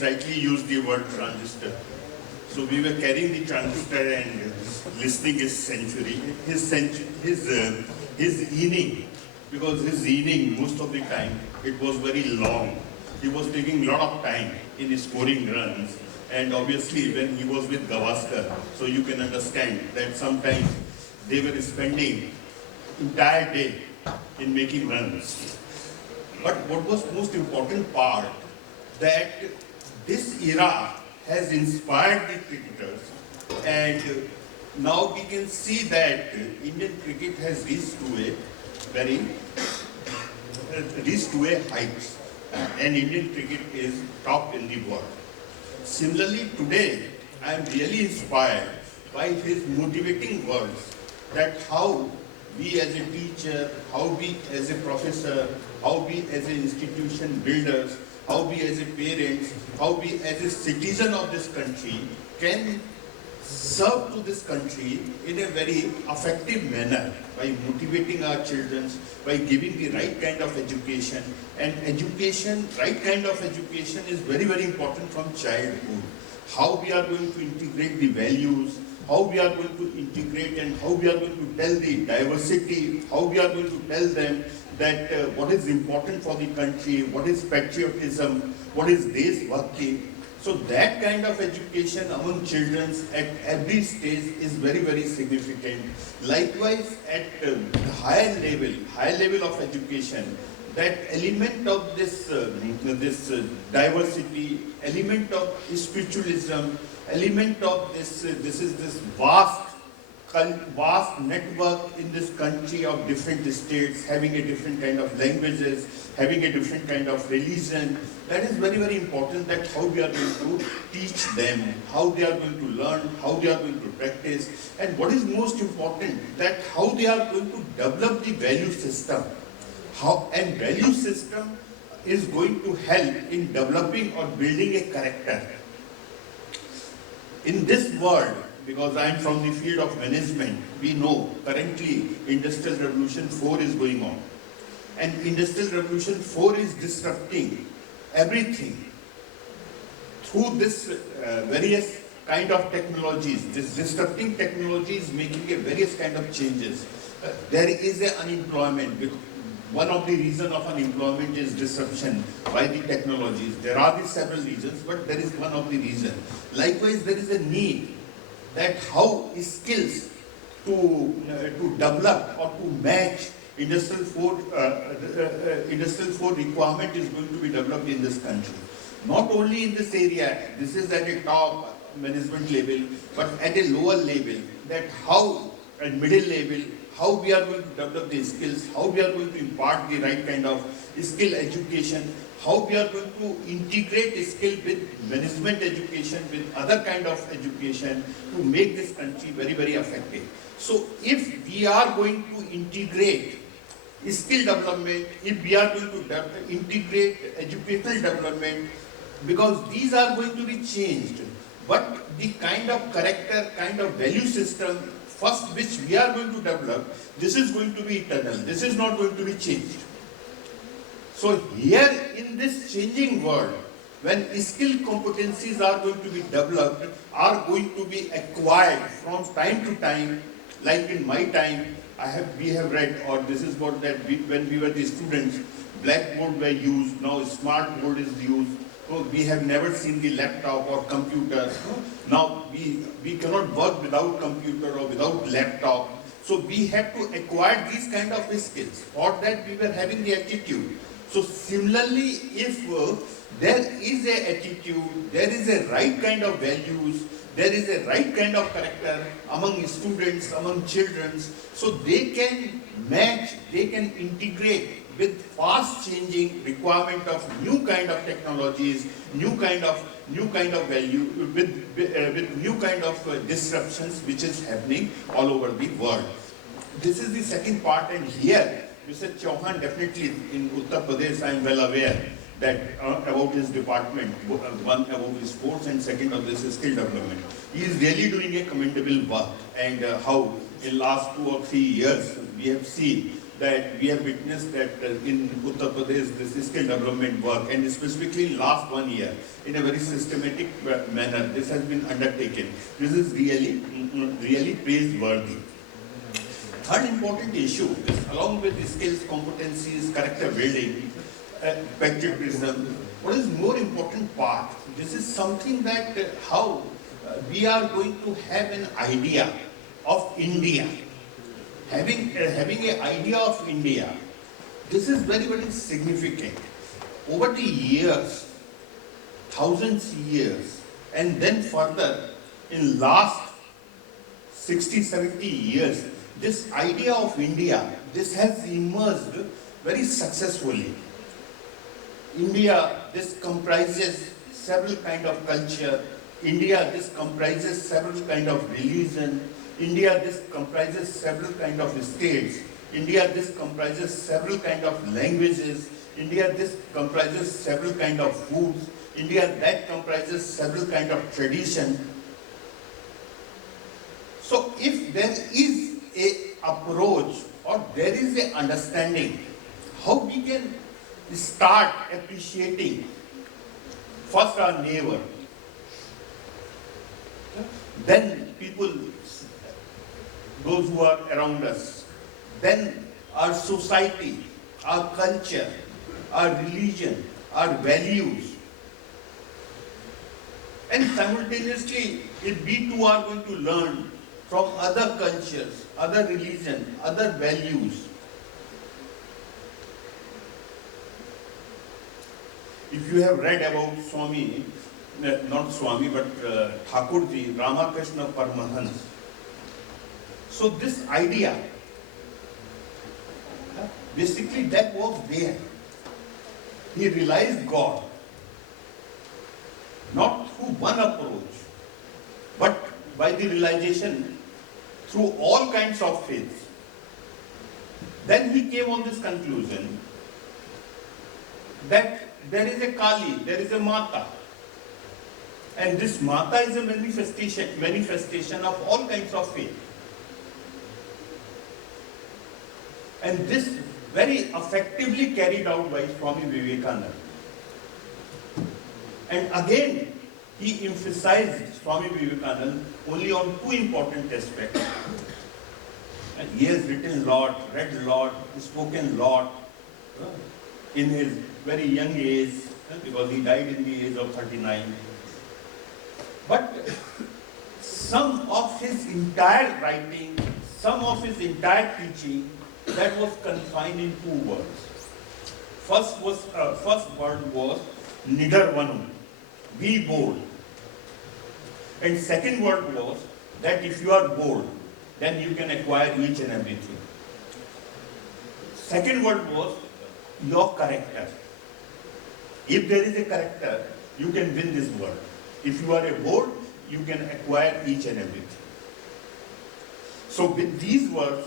rightly used the word transistor. So we were carrying the transistor and listening his century, his inning, because his inning most of the time it was very long. He was taking a lot of time in scoring runs, and obviously when he was with Gavaskar, so you can understand that sometimes they were spending entire day in making runs. But what was most important part, that this era has inspired the cricketers, and now we can see that Indian cricket has reached to a height, and Indian cricket is top in the world. Similarly, today I am really inspired by his motivating words, that how we as a teacher, how we as a professor, how we as an institution builders, how we as a parents, how we as a citizen of this country can serve to this country in a very effective manner by motivating our children, by giving the right kind of education. And education, right kind of education is very, very important from childhood. How we are going to integrate the values, how we are going to integrate and how we are going to tell the diversity, how we are going to tell them that what is important for the country, what is patriotism, what is Deshbhakti. So that kind of education among children at every stage is very, very significant. Likewise, at the higher level of education, that element of this diversity, element of spiritualism, element of this vast network in this country of different states, having a different kind of languages, having a different kind of religion. That is very, very important, that how we are going to teach them, how they are going to learn, how they are going to practice, and what is most important, that how they are going to develop the value system. And value system is going to help in developing or building a character. In this world, because I am from the field of management, we know currently Industrial Revolution 4 is going on. And Industrial Revolution 4 is disrupting everything through this various kind of technologies. This disrupting technology is making a various kind of changes. There is an unemployment. One of the reasons of unemployment is disruption by the technologies. There are these several reasons, but there is one of the reasons. Likewise, there is a need that how skills to develop or to match Industrial 4 requirement is going to be developed in this country. Not only in this area, this is at a top management level, but at a lower level, that how at middle level, how we are going to develop the skills, how we are going to impart the right kind of skill education, how we are going to integrate skill with management education, with other kind of education to make this country very, very effective. So if we are going to integrate skill development, if we are going to integrate educational development, because these are going to be changed, but the kind of character, kind of value system, first which we are going to develop, this is going to be eternal. This is not going to be changed. So here in this changing world, when skill competencies are going to be developed, are going to be acquired from time to time, like in my time, we have read, or this is what that when we were the students, blackboard were used, now smart board is used. So we have never seen the laptop or computer. Now we cannot work without computer or without laptop. So we have to acquire these kind of skills. For that we were having the attitude. So similarly, if there is a attitude, there is a right kind of values, there is a right kind of character among students, among children, so they can match, they can integrate with fast changing requirement of new kind of technologies, new kind of value, with new kind of disruptions which is happening all over the world. This is the second part, and here Mr. Chauhan definitely in Uttar Pradesh, I am well aware that about his department, one about his sports and second of this skill development. He is really doing a commendable work, and how in last 2 or 3 years we have seen that we have witnessed that in Uttar Pradesh, this skill development work, and specifically last 1 year, in a very systematic manner, this has been undertaken. This is really praiseworthy. Third important issue is, along with the skills, competencies, character building, patriotism, what is more important part? This is something that how we are going to have an idea of India. Having an idea of India, this is very, very significant. Over the years, thousands of years, and then further, in last 60, 70 years, this idea of India, this has emerged very successfully. India, this comprises several kind of culture. India, this comprises several kind of religion. India, this comprises several kind of states. India, this comprises several kind of languages. India, this comprises several kind of foods. India, that comprises several kind of tradition. So if there is a approach or there is a understanding how we can start appreciating first our neighbor, then people, those who are around us, then our society, our culture, our religion, our values. And simultaneously, if we too are going to learn from other cultures, other religion, other values. If you have read about Swami, not Swami, but Thakurji, Ramakrishna Paramahansa. So this idea, basically that was there. He realized God, not through one approach, but by the realization through all kinds of faiths. Then he came on this conclusion that there is a Kali, there is a Mata. And this Mata is a manifestation of all kinds of faith. And this very effectively carried out by Swami Vivekananda. And again, he emphasized, Swami Vivekananda, only on two important aspects. And he has written a lot, read a lot, spoken a lot in his very young age, because he died in the age of 39. But some of his entire writing, some of his entire teaching, that was confined in two words. First word was Nidarvanu, be bold. And second word was that if you are bold, then you can acquire each and everything. Second word was your character. If there is a character, you can win this world. If you are a bold, you can acquire each and everything. So with these words,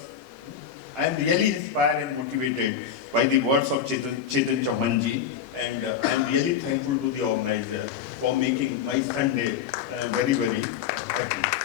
I am really inspired and motivated by the words of Chetan Chauhanji, and I am really thankful to the organizer for making my Sunday very, very happy.